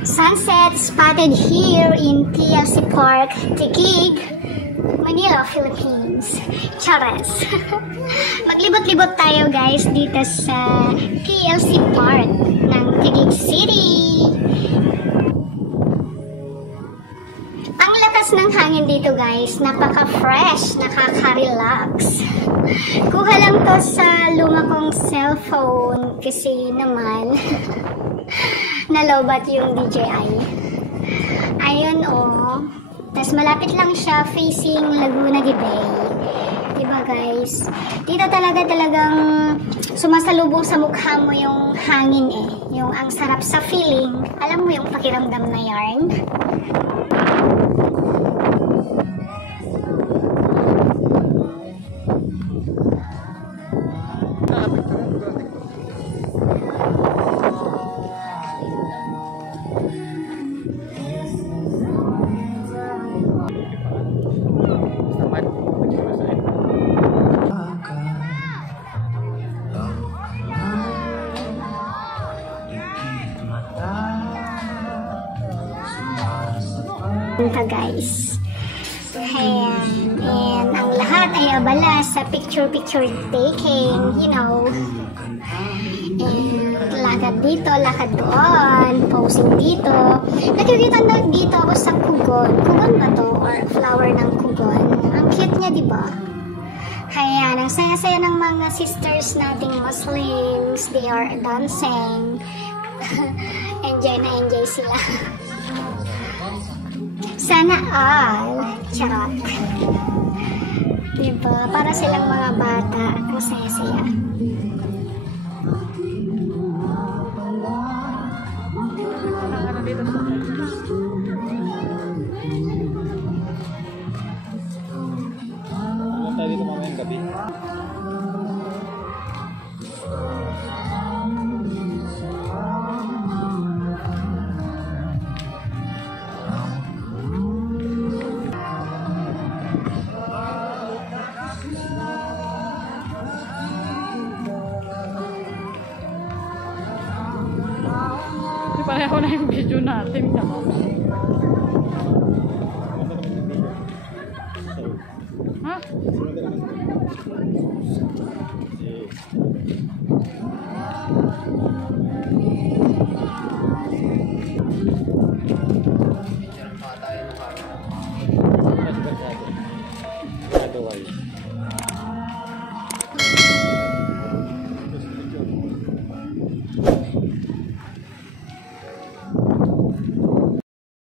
Sunset spotted here in TLC Park, Taguig, Manila, Philippines. Chares. Maglibot-libot tayo guys dito sa TLC Park ng Taguig City. Ang lakas ng hangin dito guys, napaka-fresh, nakaka-relax. Kuha lang to sa luma kong cellphone kasi naman nalobat yung DJI. Ayun oh. Tapos malapit lang siya facing Laguna de Bay. Diba guys? Dito talagang sumasalubong sa mukha mo yung hangin eh. Yung ang sarap sa feeling. Alam mo yung pakiramdam na yarn? Guys. Ayan. And ang lahat ay abala sa picture-picture taking, you know. And lakad dito, lakad doon, posing dito. Nakikita na dito ako sa kugon. Kugon ba to? Or flower ng kugon. Ang cute niya, diba? Ayan. Ang saya-saya ng mga sisters nating Muslims. They are dancing. Enjoy na enjoy sila. Sana all. Charot. Diba? Para silang mga bata. Ang saya-saya. Ano tayo dito mamayang gabi? Pareho na yung video natin. Ha?